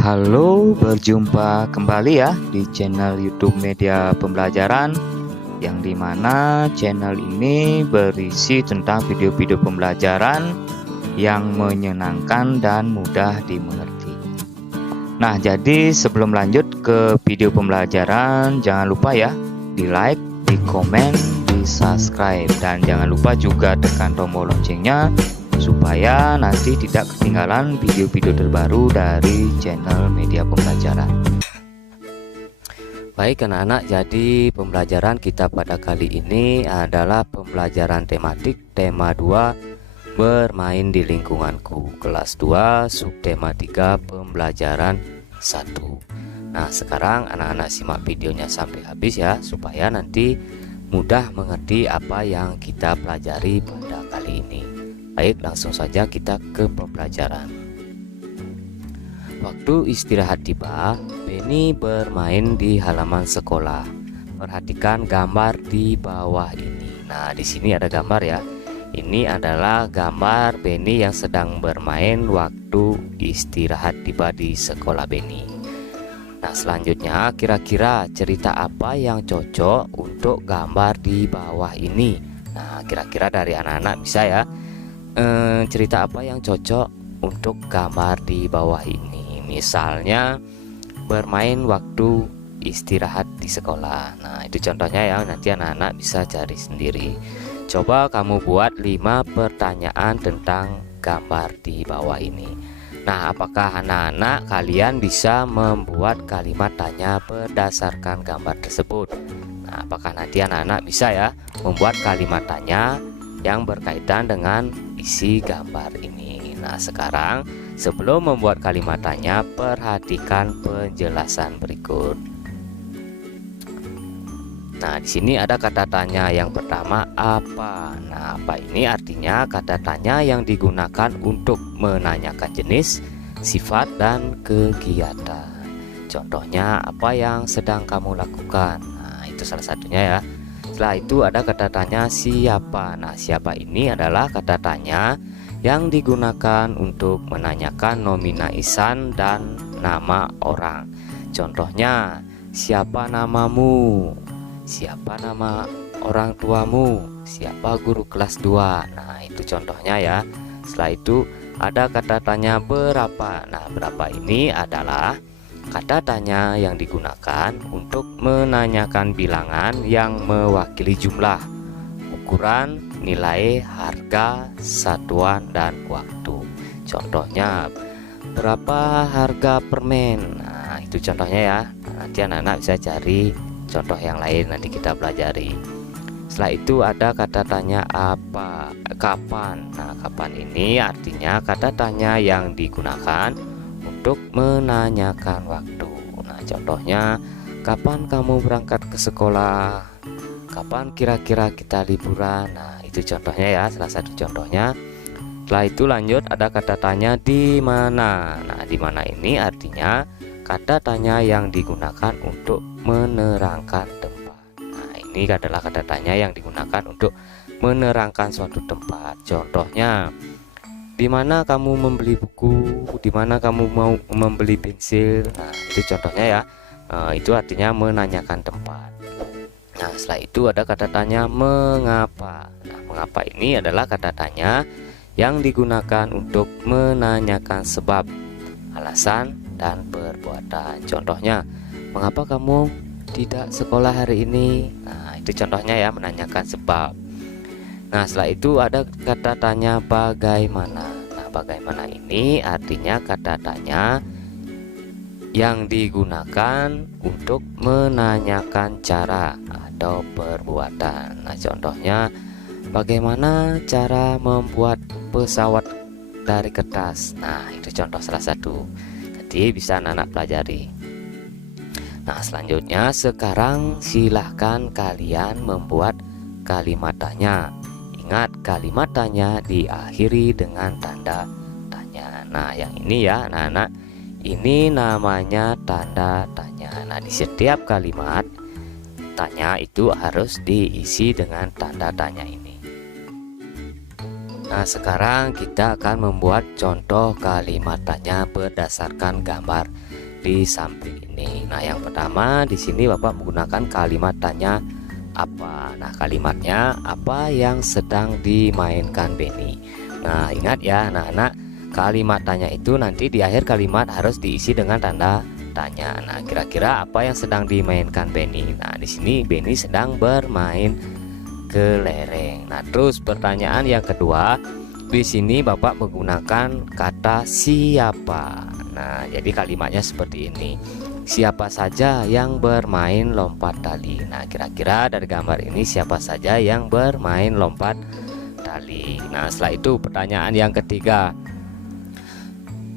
Halo, berjumpa kembali ya di channel YouTube Media Pembelajaran, yang dimana channel ini berisi tentang video-video pembelajaran yang menyenangkan dan mudah dimengerti. Nah, jadi sebelum lanjut ke video pembelajaran, jangan lupa ya di like, di komen, di subscribe, dan jangan lupa juga tekan tombol loncengnya supaya nanti tidak ketinggalan video-video terbaru dari channel Media Pembelajaran. Baik anak-anak, jadi pembelajaran kita pada kali ini adalah pembelajaran tematik tema 2 bermain di lingkunganku, kelas 2 subtema 3 pembelajaran 1. Nah, sekarang anak-anak simak videonya sampai habis ya, supaya nanti mudah mengerti apa yang kita pelajari pada kali ini. Baik, langsung saja kita ke pembelajaran. Waktu istirahat tiba, Benny bermain di halaman sekolah. Perhatikan gambar di bawah ini. Nah, di sini ada gambar ya. Ini adalah gambar Benny yang sedang bermain waktu istirahat tiba di sekolah Benny. Nah, selanjutnya kira-kira cerita apa yang cocok untuk gambar di bawah ini? Nah, kira-kira dari anak-anak bisa ya. Cerita apa yang cocok untuk gambar di bawah ini? Misalnya bermain waktu istirahat di sekolah. Nah, itu contohnya ya, nanti anak-anak bisa cari sendiri. Coba kamu buat 5 pertanyaan tentang gambar di bawah ini. Nah, apakah anak-anak kalian bisa membuat kalimat tanya berdasarkan gambar tersebut? Nah, apakah nanti anak-anak bisa ya membuat kalimat tanya yang berkaitan dengan isi gambar ini? Nah, sekarang sebelum membuat kalimat tanya, perhatikan penjelasan berikut. Nah, di sini ada kata tanya yang pertama, apa. Nah, apa ini artinya kata tanya yang digunakan untuk menanyakan jenis, sifat, dan kegiatan. Contohnya, apa yang sedang kamu lakukan? Nah, itu salah satunya ya. Setelah itu ada kata tanya siapa. Nah, siapa ini adalah kata tanya yang digunakan untuk menanyakan nomina isan dan nama orang. Contohnya, siapa namamu? Siapa nama orang tuamu? Siapa guru kelas 2? Nah, itu contohnya ya. Setelah itu ada kata tanya berapa. Nah, berapa ini adalah kata tanya yang digunakan untuk menanyakan bilangan yang mewakili jumlah, ukuran, nilai, harga, satuan, dan waktu. Contohnya, berapa harga permen? Nah, itu contohnya ya. Nanti anak-anak bisa cari contoh yang lain, nanti kita pelajari. Setelah itu ada kata tanya apa, kapan. Nah, kapan ini artinya kata tanya yang digunakan untuk menanyakan waktu. Nah, contohnya, kapan kamu berangkat ke sekolah? Kapan kira-kira kita liburan? Nah, itu contohnya ya, salah satu contohnya. Setelah itu lanjut ada kata tanya di mana. Nah, di mana ini artinya kata tanya yang digunakan untuk menerangkan tempat. Nah, ini adalah kata tanya yang digunakan untuk menerangkan suatu tempat. Contohnya, di mana kamu membeli buku? Di mana kamu mau membeli pensil? Nah, itu contohnya ya. Itu artinya menanyakan tempat. Nah, setelah itu ada kata tanya mengapa. Nah, mengapa ini adalah kata tanya yang digunakan untuk menanyakan sebab, alasan, dan perbuatan. Contohnya, mengapa kamu tidak sekolah hari ini? Nah, itu contohnya ya, menanyakan sebab. Nah, setelah itu ada kata tanya bagaimana. Nah, bagaimana ini artinya kata tanya yang digunakan untuk menanyakan cara atau perbuatan. Nah, contohnya, bagaimana cara membuat pesawat dari kertas? Nah, itu contoh salah satu. Jadi bisa anak-anak pelajari. Nah, selanjutnya sekarang silahkan kalian membuat kalimat tanya. Ingat, kalimat tanya diakhiri dengan tanda tanya. Nah, yang ini ya anak-anak, ini namanya tanda tanya. Nah, di setiap kalimat tanya itu harus diisi dengan tanda tanya ini. Nah, sekarang kita akan membuat contoh kalimat tanya berdasarkan gambar. di samping ini. Nah, yang pertama di sini Bapak menggunakan kalimat tanya apa. Nah, kalimatnya apa yang sedang dimainkan Benny. Nah, ingat ya anak-anak, kalimat tanya itu nanti di akhir kalimat harus diisi dengan tanda tanya. Nah, kira-kira apa yang sedang dimainkan Benny? Nah, di sini Benny sedang bermain kelereng. Nah, terus pertanyaan yang kedua, di sini Bapak menggunakan kata siapa. Nah, jadi kalimatnya seperti ini. Siapa saja yang bermain lompat tali. Nah, kira-kira dari gambar ini siapa saja yang bermain lompat tali. Nah, setelah itu pertanyaan yang ketiga.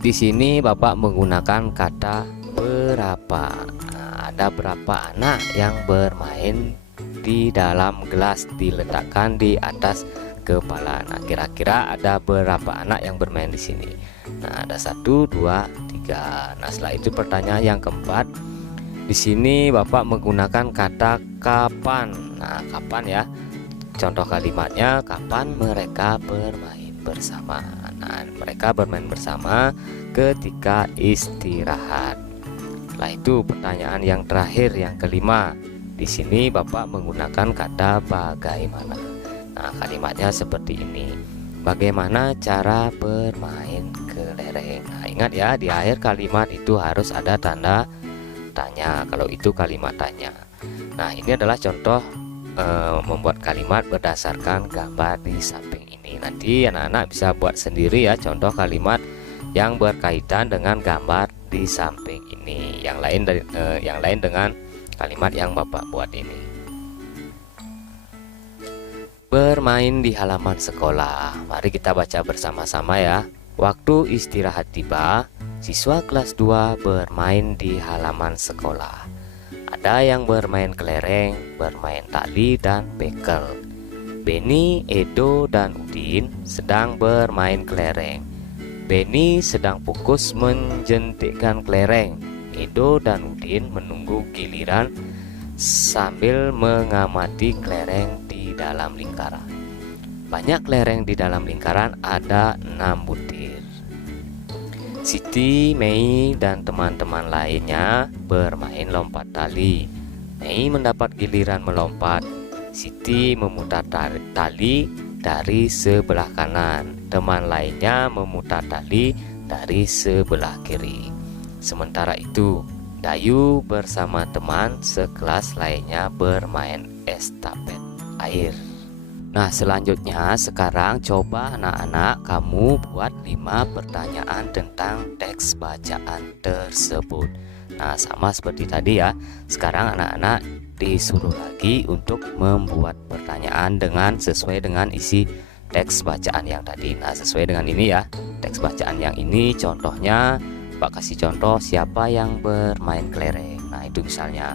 Di sini Bapak menggunakan kata berapa. Nah, ada berapa anak yang bermain di dalam gelas diletakkan di atas kepala. Nah, kira-kira ada berapa anak yang bermain di sini? Nah, ada 1, 2, 3. Nah, setelah itu pertanyaan yang keempat. Di sini Bapak menggunakan kata kapan. Nah, kapan ya? Contoh kalimatnya, kapan mereka bermain bersama. Nah, mereka bermain bersama ketika istirahat. Setelah itu pertanyaan yang terakhir, yang kelima. Di sini Bapak menggunakan kata bagaimana. Nah, kalimatnya seperti ini. Bagaimana cara bermain kelereng. Nah, ingat ya, di akhir kalimat itu harus ada tanda tanya kalau itu kalimat tanya. Nah, ini adalah contoh membuat kalimat berdasarkan gambar di samping ini. Nanti anak-anak bisa buat sendiri ya contoh kalimat yang berkaitan dengan gambar di samping ini. Yang lain dengan kalimat yang Bapak buat ini. Bermain di halaman sekolah. Mari kita baca bersama-sama ya. Waktu istirahat tiba, siswa kelas 2 bermain di halaman sekolah. Ada yang bermain kelereng, bermain tali, dan bekel. Benny, Edo, dan Udin sedang bermain kelereng. Benny sedang fokus menjentikkan kelereng. Edo dan Udin menunggu giliran sambil mengamati kelereng di dalam lingkaran. Banyak kelereng di dalam lingkaran, ada 6 butir. Siti, Mei, dan teman-teman lainnya bermain lompat tali. Mei mendapat giliran melompat. Siti memutar tali dari sebelah kanan. Teman lainnya memutar tali dari sebelah kiri. Sementara itu, Dayu bersama teman sekelas lainnya bermain estafet air. Nah, selanjutnya sekarang coba anak-anak kamu buat 5 pertanyaan tentang teks bacaan tersebut. Nah, sama seperti tadi ya. Sekarang anak-anak disuruh lagi untuk membuat pertanyaan sesuai dengan isi teks bacaan yang tadi. Nah, sesuai dengan ini ya. Teks bacaan yang ini contohnya Pak kasih contoh siapa yang bermain kelereng. Nah, itu misalnya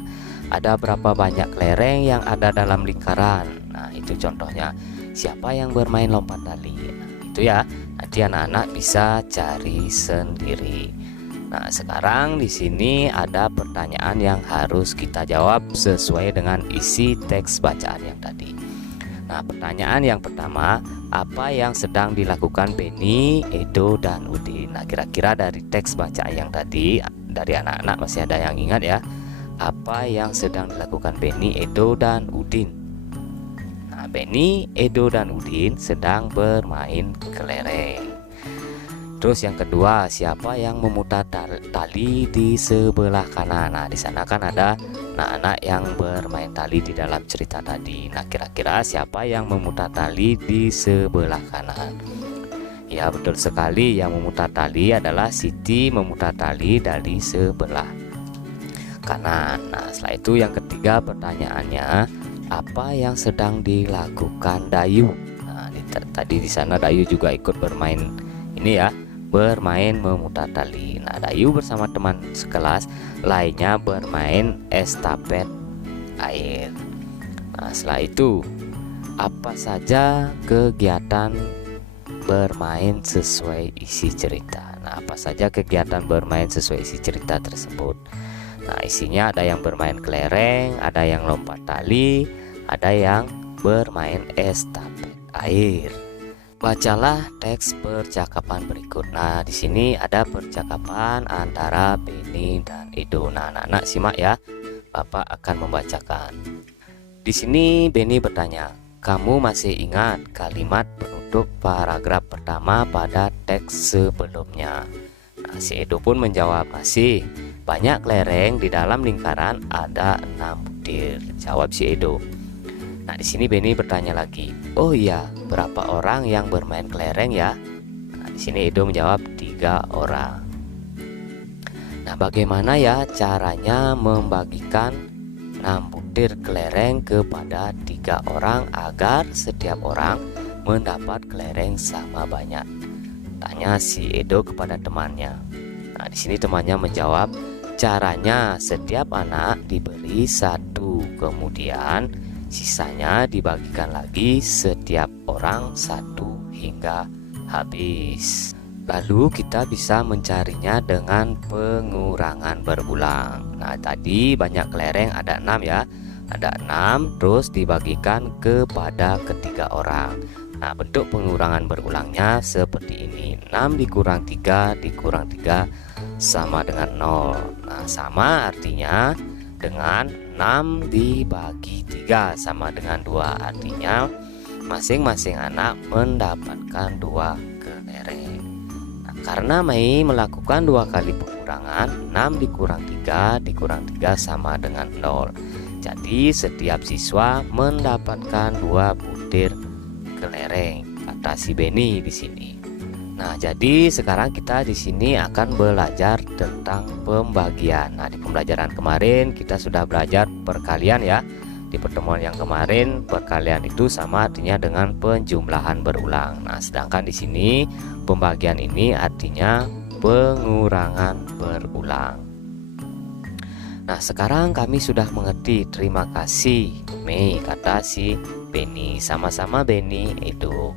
ada berapa banyak kelereng yang ada dalam lingkaran. Nah, itu contohnya. Siapa yang bermain lompat tali. Nah, itu ya. Nanti anak-anak bisa cari sendiri. Nah, sekarang di sini ada pertanyaan yang harus kita jawab sesuai dengan isi teks bacaan yang tadi. Nah, pertanyaan yang pertama, apa yang sedang dilakukan Benny, Edo, dan Udin? Nah, kira-kira dari teks bacaan yang tadi, dari anak-anak masih ada yang ingat ya? Apa yang sedang dilakukan Benny, Edo, dan Udin? Nah, Benny, Edo, dan Udin sedang bermain kelereng. Terus yang kedua, siapa yang memutar tali di sebelah kanan? Nah, di sana kan ada anak-anak yang bermain tali di dalam cerita tadi. Nah, kira-kira siapa yang memutar tali di sebelah kanan? Ya, betul sekali, yang memutar tali adalah Siti memutar tali dari sebelah kanan. Nah, setelah itu yang ketiga pertanyaannya, apa yang sedang dilakukan Dayu? Nah, tadi di sana Dayu juga ikut bermain ini ya, bermain memutar tali. Nah, Dayu bersama teman sekelas lainnya bermain estafet air. Nah, setelah itu apa saja kegiatan bermain sesuai isi cerita? Nah, apa saja kegiatan bermain sesuai isi cerita tersebut? Nah, isinya ada yang bermain kelereng, ada yang lompat tali, ada yang bermain estafet air. Bacalah teks percakapan berikut. Nah, di sini ada percakapan antara Benny dan Edo. Nah, anak-anak simak ya. Bapak akan membacakan. Di sini Benny bertanya, "Kamu masih ingat kalimat penutup paragraf pertama pada teks sebelumnya?" Nah, si Edo pun menjawab, "Masih. Banyak kelereng di dalam lingkaran ada 6 butir." Jawab si Edo. Nah, di sini Benny bertanya lagi, "Oh iya, berapa orang yang bermain kelereng ya?" Nah, di sini Edo menjawab 3 orang. Nah, bagaimana ya caranya membagikan 6 butir kelereng kepada 3 orang agar setiap orang mendapat kelereng sama banyak? Tanya si Edo kepada temannya. Nah, di sini temannya menjawab, "Caranya setiap anak diberi 1, kemudian sisanya dibagikan lagi setiap orang 1 hingga habis." Lalu kita bisa mencarinya dengan pengurangan berulang. Nah, tadi banyak kelereng ada 6 ya. Ada 6 terus dibagikan kepada ketiga orang. Nah, bentuk pengurangan berulangnya seperti ini. 6 dikurang 3 dikurang 3 sama dengan 0. Nah, sama artinya dengan 6 dibagi 3 sama dengan 2. Artinya masing-masing anak mendapatkan 2 kelereng. Nah, karena Mei melakukan 2 kali pengurangan, 6 dikurang 3 sama dengan 0. Jadi setiap siswa mendapatkan 2 butir kelereng, kata si Benny di sini. Nah, jadi sekarang kita di sini akan belajar tentang pembagian. Nah, di pembelajaran kemarin kita sudah belajar perkalian ya. Di pertemuan yang kemarin perkalian itu sama artinya dengan penjumlahan berulang. Nah, sedangkan di sini pembagian ini artinya pengurangan berulang. Nah, sekarang kami sudah mengerti. Terima kasih, Mei, kata si Benny. Sama-sama Benny, Edo.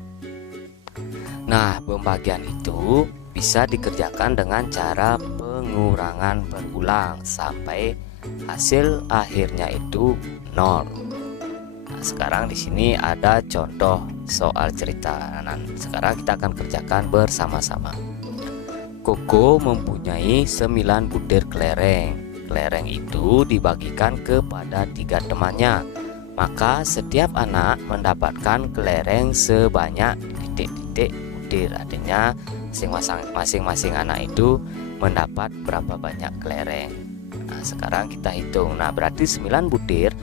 Nah, pembagian itu bisa dikerjakan dengan cara pengurangan berulang sampai hasil akhirnya itu 0. Nah, sekarang di sini ada contoh soal cerita. Nah, sekarang kita akan kerjakan bersama-sama. Koko mempunyai 9 butir kelereng. Kelereng itu dibagikan kepada 3 temannya. Maka setiap anak mendapatkan kelereng sebanyak titik-titik butir. Artinya masing-masing anak itu mendapat berapa banyak kelereng. Nah, sekarang kita hitung. Nah, berarti 9 butir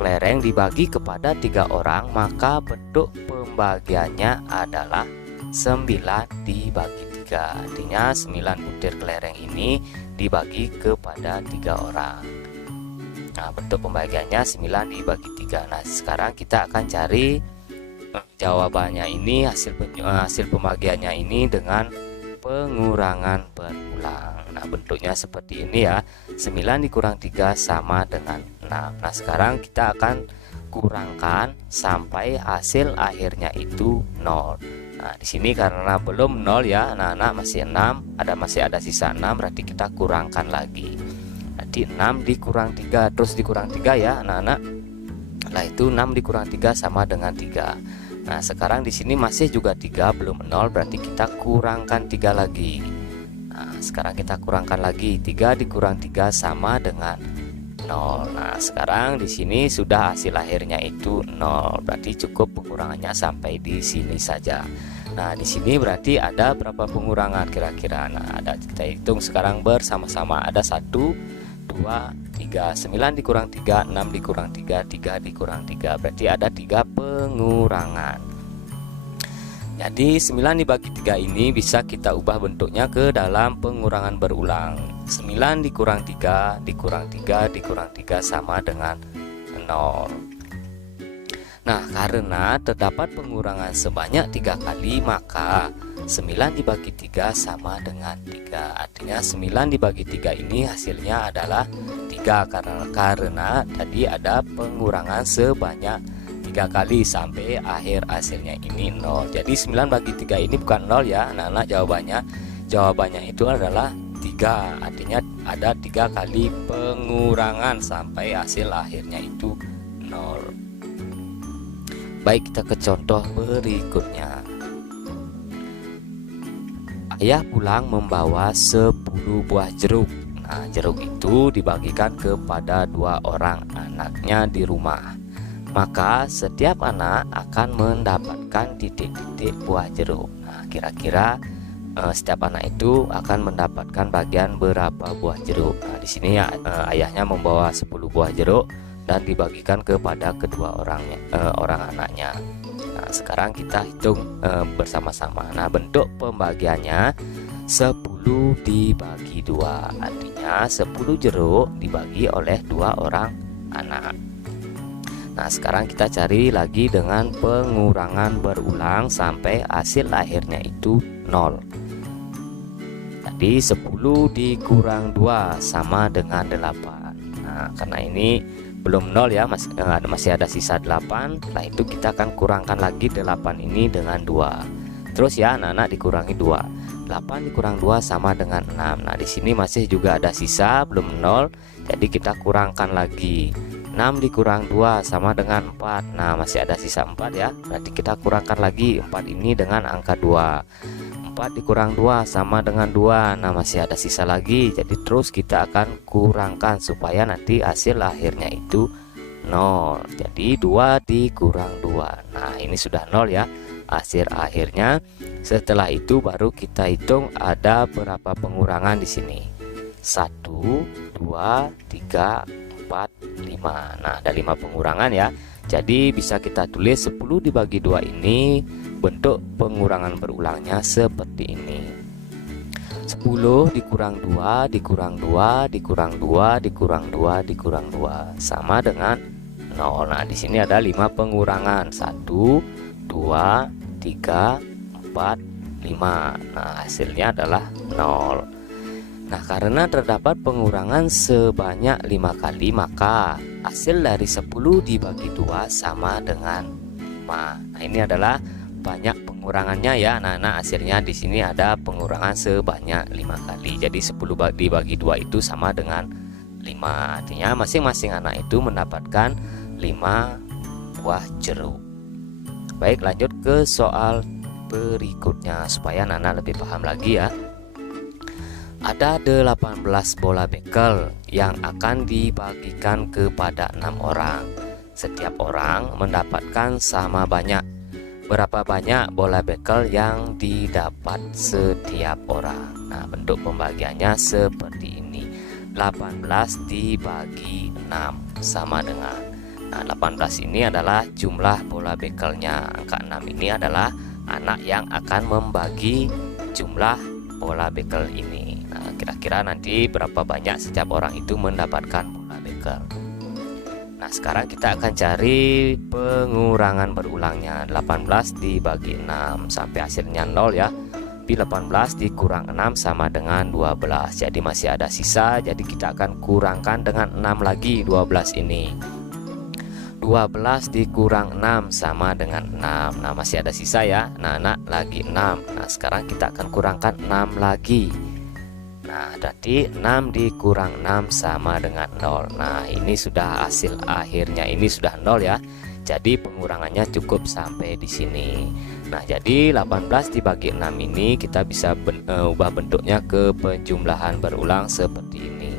kelereng dibagi kepada 3 orang, maka bentuk pembagiannya adalah 9 dibagi 3. Artinya 9 butir kelereng ini dibagi kepada 3 orang. Nah, bentuk pembagiannya 9 dibagi 3. Nah, sekarang kita akan cari jawabannya ini, hasil pembagiannya ini dengan pengurangan berulang. Nah, bentuknya seperti ini ya. 9 dikurang 3 sama dengan 6. Nah, sekarang kita akan kurangkan sampai hasil akhirnya itu 0. Nah, di sini karena belum 0 ya, anak-anak masih 6, masih ada sisa 6, berarti kita kurangkan lagi. Jadi 6 dikurang 3 terus dikurang 3 ya, anak-anak. Nah, itu 6 dikurang 3 sama dengan 3. Nah, sekarang di sini masih juga 3 belum 0, berarti kita kurangkan 3 lagi. Nah, sekarang kita kurangkan lagi. 3 dikurang 3 sama dengan 0. Nah, sekarang di sini sudah hasil akhirnya itu 0. Berarti cukup pengurangannya sampai di sini saja. Nah, di sini berarti ada berapa pengurangan kira-kira? Nah, kita hitung sekarang bersama-sama. Ada 1 2 3, 9 dikurang 3, 6 dikurang 3, 3 dikurang 3. Berarti ada 3 pengurangan. Jadi 9 dibagi 3 ini bisa kita ubah bentuknya ke dalam pengurangan berulang. 9 dikurang 3 dikurang 3 dikurang 3 sama dengan 0. Nah, karena terdapat pengurangan sebanyak 3 kali, maka 9 dibagi 3 sama dengan 3. Artinya 9 dibagi 3 ini hasilnya adalah 3 karena tadi ada pengurangan sebanyak 3 kali sampai akhir hasilnya ini 0. Jadi 9 bagi 3 ini bukan 0 ya anak-anak, jawabannya itu adalah 3. Artinya ada 3 kali pengurangan sampai hasil akhirnya itu 0. Baik, kita ke contoh berikutnya. Ayah pulang membawa 10 buah jeruk. Nah, jeruk itu dibagikan kepada 2 orang anaknya di rumah. Maka setiap anak akan mendapatkan titik-titik buah jeruk. Nah, kira-kira setiap anak itu akan mendapatkan bagian berapa buah jeruk. Nah, di sini ya ayahnya membawa 10 buah jeruk dan dibagikan kepada kedua orang anaknya. Nah, sekarang kita hitung bersama-sama. Nah, bentuk pembagiannya 10 dibagi 2, artinya 10 jeruk dibagi oleh 2 orang anak. Nah, sekarang kita cari lagi dengan pengurangan berulang sampai hasil akhirnya itu 0. Jadi 10 dikurang 2 sama dengan 8. Nah, karena ini belum 0 ya, masih ada sisa 8. Setelah itu kita akan kurangkan lagi 8 ini dengan 2. Terus ya anak-anak, dikurangi 2. 8 dikurang 2 sama dengan 6. Nah, di sini masih juga ada sisa, belum 0. Jadi kita kurangkan lagi. 6 dikurang 2 sama dengan 4. Nah, masih ada sisa 4 ya. Berarti kita kurangkan lagi 4 ini dengan angka 2. 4 dikurang 2 sama dengan 2. Nah, masih ada sisa lagi. Jadi terus kita akan kurangkan supaya nanti hasil akhirnya itu 0. Jadi 2 dikurang 2. Nah, ini sudah 0 ya hasil akhirnya. Setelah itu baru kita hitung ada berapa pengurangan di sini. 1, 2, 3, 4, 5. Nah, ada 5 pengurangan ya. Jadi bisa kita tulis 10 dibagi 2 ini bentuk pengurangan berulangnya seperti ini. 10 dikurang 2 dikurang 2 dikurang 2 dikurang 2 dikurang 2 sama dengan 0. Nah, di sini ada 5 pengurangan. 1, 2, 3, 4, 5. Nah, hasilnya adalah 0. Nah, karena terdapat pengurangan sebanyak 5 kali, maka hasil dari 10 dibagi 2 sama dengan 5. Nah, ini adalah banyak pengurangannya ya anak-anak. Hasilnya di sini ada pengurangan sebanyak 5 kali. Jadi 10 dibagi 2 itu sama dengan 5. Artinya masing-masing anak itu mendapatkan 5 buah jeruk. Baik, lanjut ke soal berikutnya supaya anak-anak lebih paham lagi ya. Ada 18 bola bekel yang akan dibagikan kepada 6 orang. Setiap orang mendapatkan sama banyak. Berapa banyak bola bekel yang didapat setiap orang? Nah, bentuk pembagiannya seperti ini. 18 dibagi 6 sama dengan, nah, 18 ini adalah jumlah bola bekelnya. Angka 6 ini adalah anak yang akan membagi jumlah bola bekel ini. Nah, kira-kira nanti berapa banyak setiap orang itu mendapatkan bola bekel. Nah, sekarang kita akan cari pengurangan berulangnya. 18 dibagi 6 sampai hasilnya 0 ya. Tapi 18 dikurang 6 sama dengan 12. Jadi masih ada sisa. Jadi kita akan kurangkan dengan 6 lagi 12 ini. 12 dikurang 6 sama dengan 6. Nah, masih ada sisa ya. Nah, lagi 6. Nah, sekarang kita akan kurangkan 6 lagi. Nah, berarti 6 dikurang 6 sama dengan 0. Nah, ini sudah hasil akhirnya, ini sudah 0 ya. Jadi pengurangannya cukup sampai di sini. Nah, jadi 18 dibagi 6 ini kita bisa ubah bentuknya ke penjumlahan berulang seperti ini.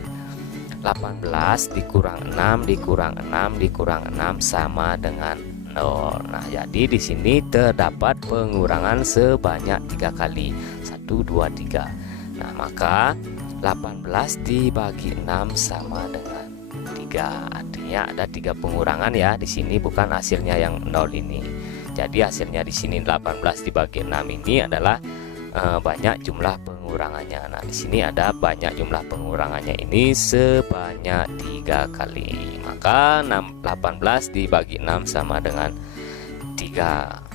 18 dikurang 6 dikurang 6 dikurang 6 sama dengan 0. Nah, jadi di sini terdapat pengurangan sebanyak 3 kali. 1, 2, 3. Nah, maka 18 dibagi 6 sama dengan 3. Artinya ada 3 pengurangan ya. Di sini bukan hasilnya yang 0 ini. Jadi hasilnya di sini 18 dibagi 6 ini adalah banyak jumlah pengurangannya. Nah, di sini ada banyak jumlah pengurangannya ini sebanyak 3 kali. Maka 18 dibagi 6 sama dengan 3.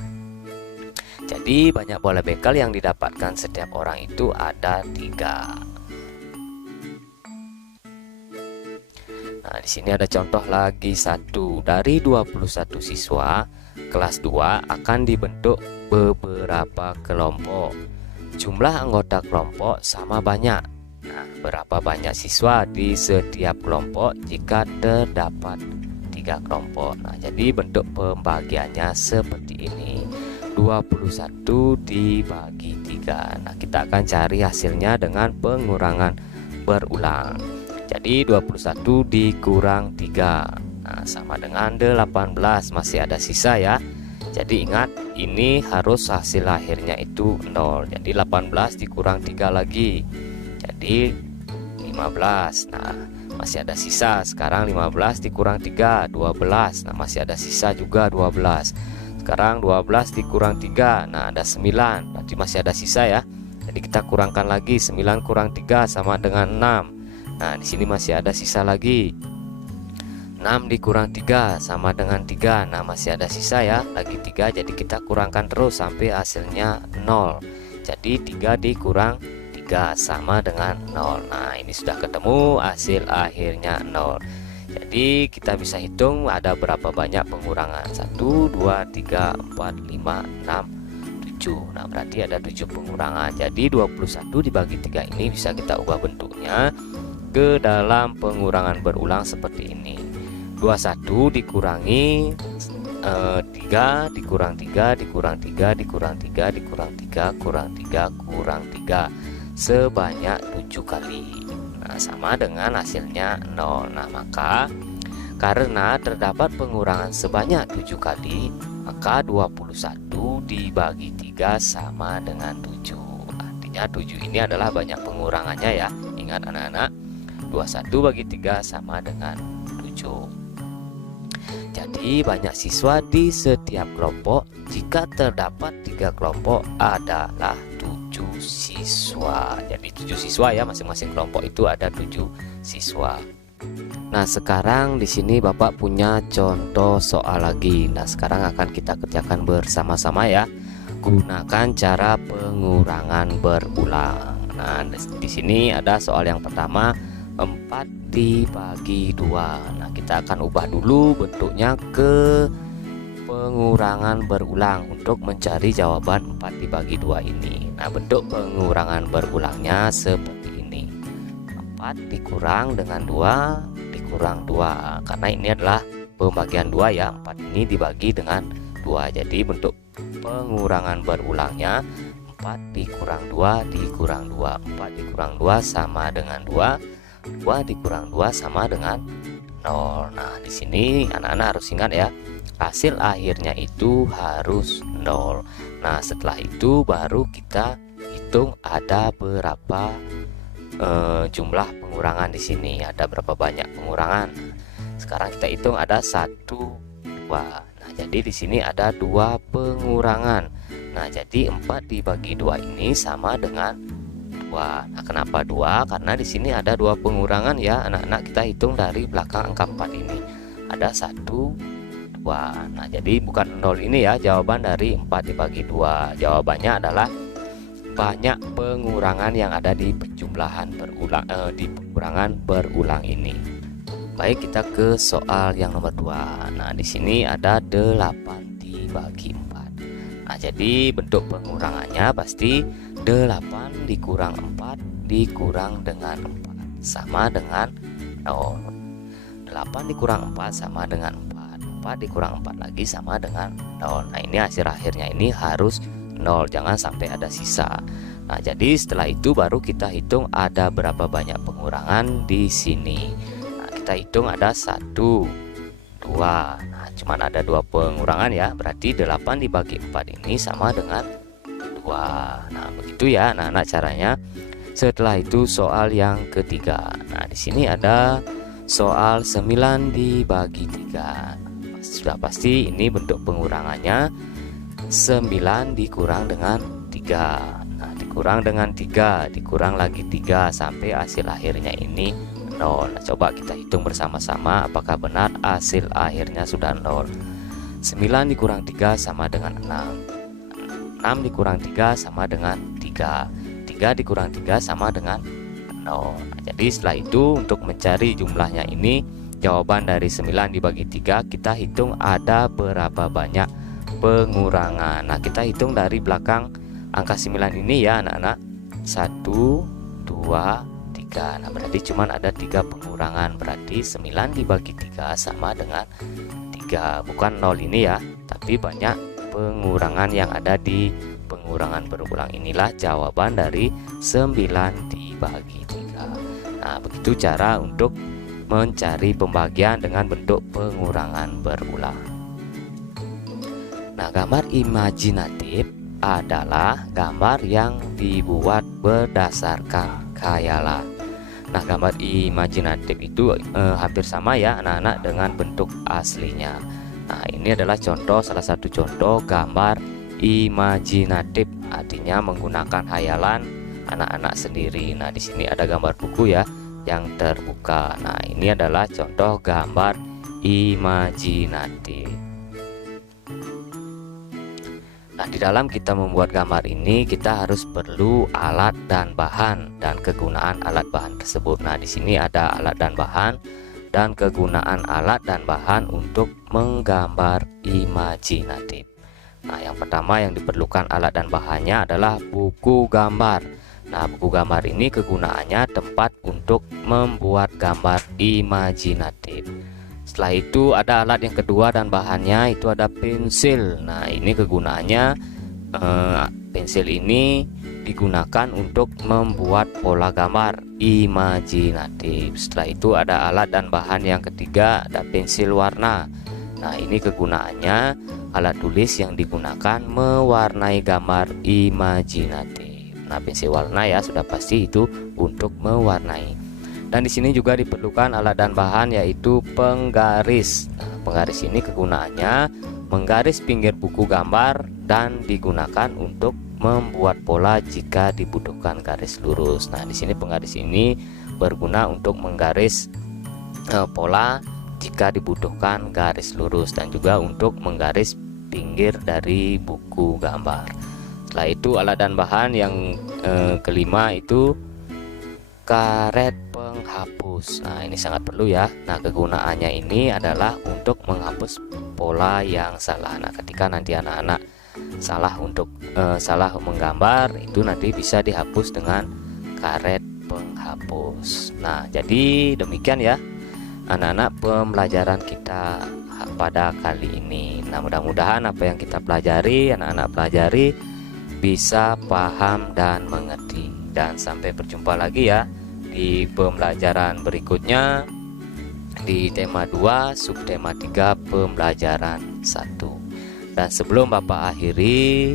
Jadi banyak bola bekel yang didapatkan setiap orang itu ada 3. Nah, di sini ada contoh lagi satu. Dari 21 siswa kelas 2 akan dibentuk beberapa kelompok. Jumlah anggota kelompok sama banyak. Nah, berapa banyak siswa di setiap kelompok jika terdapat 3 kelompok? Nah, jadi bentuk pembagiannya seperti ini. 21 dibagi 3. 3. Nah, kita akan cari hasilnya dengan pengurangan berulang. Jadi 21 dikurang 3, nah, sama dengan 18, masih ada sisa ya. Jadi ingat, ini harus hasil akhirnya itu 0. Jadi 18 dikurang 3 lagi, jadi 15. Nah, masih ada sisa. Sekarang 15 dikurang 3, 12. Nah, masih ada sisa juga 12. Sekarang 12 dikurang 3, nah ada 9, berarti masih ada sisa ya. Jadi kita kurangkan lagi, 9 kurang 3 sama dengan 6. Nah, di sini masih ada sisa lagi. 6 dikurang 3 sama dengan 3. Nah, masih ada sisa ya, lagi 3. Jadi kita kurangkan terus sampai hasilnya 0. Jadi 3 dikurang 3 sama dengan 0. Nah, ini sudah ketemu hasil akhirnya 0. Jadi kita bisa hitung ada berapa banyak pengurangan. 1, 2, 3, 4, 5, 6, 7. Nah, berarti ada 7 pengurangan. Jadi 21 dibagi 3 ini bisa kita ubah bentuknya ke dalam pengurangan berulang seperti ini. 21 dikurangi 3 dikurang 3 dikurang 3 dikurang 3 dikurang 3 kurang 3 kurang 3 sebanyak 7 kali. Nah, sama dengan hasilnya 0. Nah, maka karena terdapat pengurangan sebanyak 7 kali, maka 21 dibagi 3 sama dengan 7. Artinya 7 ini adalah banyak pengurangannya ya. Ingat anak-anak, 21 bagi 3 sama dengan 7. Jadi banyak siswa di setiap kelompok. Jika terdapat 3 kelompok adalah 7 siswa. Jadi 7 siswa ya, masing-masing kelompok itu ada 7 siswa. Nah, sekarang di sini Bapak punya contoh soal lagi. Nah, sekarang akan kita kerjakan bersama-sama ya. Gunakan cara pengurangan berulang. Nah, di sini ada soal yang pertama, 4 dibagi 2. Nah, kita akan ubah dulu bentuknya ke pengurangan berulang untuk mencari jawaban 4 dibagi 2 ini. Nah, bentuk pengurangan berulangnya seperti ini. 4 dikurang dengan 2 dikurang 2. Karena ini adalah pembagian 2 ya. 4 ini dibagi dengan 2. Jadi bentuk pengurangan berulangnya 4 dikurang 2 dikurang 2. 4 dikurang 2 sama dengan 2. 2 dikurang 2 sama dengan 0. Nah, di sini anak-anak harus ingat ya, hasil akhirnya itu harus 0. Nah, setelah itu baru kita hitung ada berapa jumlah pengurangan di sini. Ada berapa banyak pengurangan. Sekarang kita hitung ada 1, 2. Nah, jadi di sini ada 2 pengurangan. Nah, jadi 4 dibagi 2 ini sama dengan 2. Nah, kenapa 2? Karena di sini ada 2 pengurangan ya anak-anak. Kita hitung dari belakang angka 4 ini. Ada 1, 2. Nah, jadi bukan 0 ini ya jawaban dari 4 dibagi 2. Jawabannya adalah banyak pengurangan yang ada di penjumlahan berulang di pengurangan berulang ini. Baik, kita ke soal yang nomor 2. Nah, di sini ada 8 dibagi 4. Nah, jadi bentuk pengurangannya pasti 8 dikurang 4 dikurang dengan 4 sama dengan 0. 8 dikurang 4 sama dengan 4. 4 dikurang 4 lagi sama dengan 0. Nah, ini hasil akhirnya ini harus 0, jangan sampai ada sisa. Nah, jadi setelah itu baru kita hitung ada berapa banyak pengurangan di sini. Nah, kita hitung ada 1, 2. Nah, cuman ada 2 pengurangan ya. Berarti 8 dibagi 4 ini sama dengan 2. Nah, begitu ya anak-anak caranya. Setelah itu soal yang ketiga. Nah, di sini ada soal 9 dibagi 3. Sudah pasti ini bentuk pengurangannya 9 dikurang dengan 3. Nah, dikurang dengan 3 dikurang lagi 3 sampai hasil akhirnya ini 0. Nah, coba kita hitung bersama-sama apakah benar hasil akhirnya sudah 0. 9 dikurang 3 sama dengan 6. 6 dikurang 3 sama dengan 3. 3 dikurang 3 sama dengan 0. Nah, jadi setelah itu untuk mencari jumlahnya ini, jawaban dari 9 dibagi 3, kita hitung ada berapa banyak pengurangan. Nah, kita hitung dari belakang angka 9 ini ya anak-anak. 1, 2, 3. Nah, berarti cuman ada 3 pengurangan. Berarti 9 dibagi 3 sama dengan 3. Bukan 0 ini ya, tapi banyak pengurangan yang ada di pengurangan pengurangan berulang. Inilah jawaban dari 9 dibagi 3. Nah, begitu cara untuk mencari pembagian dengan bentuk pengurangan berulang. Nah, gambar imajinatif adalah gambar yang dibuat berdasarkan khayalan. Nah, gambar imajinatif itu hampir sama ya anak-anak dengan bentuk aslinya. Nah, ini adalah salah satu contoh gambar imajinatif, artinya menggunakan khayalan anak-anak sendiri. Nah, di sini ada gambar buku ya yang terbuka. Nah, ini adalah contoh gambar imajinatif. Nah, di dalam kita membuat gambar ini kita harus perlu alat dan bahan dan kegunaan alat bahan tersebut. Nah, di sini ada alat dan bahan dan kegunaan alat dan bahan untuk menggambar imajinatif. Nah, yang pertama yang diperlukan alat dan bahannya adalah buku gambar. Nah, buku gambar ini kegunaannya tempat untuk membuat gambar imajinatif. Setelah itu ada alat yang kedua dan bahannya itu ada pensil. Nah, ini kegunaannya pensil ini digunakan untuk membuat pola gambar imajinatif. Setelah itu ada alat dan bahan yang ketiga, ada pensil warna. Nah, ini kegunaannya alat tulis yang digunakan mewarnai gambar imajinatif. Nah, pensil warna ya sudah pasti itu untuk mewarnai. Dan di sini juga diperlukan alat dan bahan yaitu penggaris. Nah, penggaris ini kegunaannya menggaris pinggir buku gambar dan digunakan untuk membuat pola jika dibutuhkan garis lurus. Nah, di sini penggaris ini berguna untuk menggaris pola jika dibutuhkan garis lurus dan juga untuk menggaris pinggir dari buku gambar. Setelah itu alat dan bahan yang kelima itu karet penghapus. Nah, ini sangat perlu ya. Nah, kegunaannya ini adalah untuk menghapus pola yang salah. Nah, ketika nanti anak-anak salah menggambar, itu nanti bisa dihapus dengan karet penghapus. Nah, jadi demikian ya anak-anak pembelajaran kita pada kali ini. Nah, mudah-mudahan apa yang kita pelajari, anak-anak pelajari bisa paham dan mengerti. Dan sampai berjumpa lagi ya di pembelajaran berikutnya di tema 2 subtema 3 pembelajaran 1. Dan sebelum Bapak akhiri,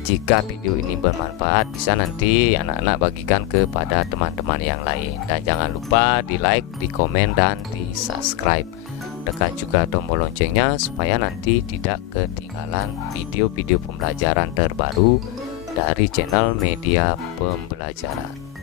jika video ini bermanfaat bisa nanti anak-anak bagikan kepada teman-teman yang lain. Dan jangan lupa di like, di komen, dan di subscribe. Tekan juga tombol loncengnya supaya nanti tidak ketinggalan video-video pembelajaran terbaru dari channel Media Pembelajaran.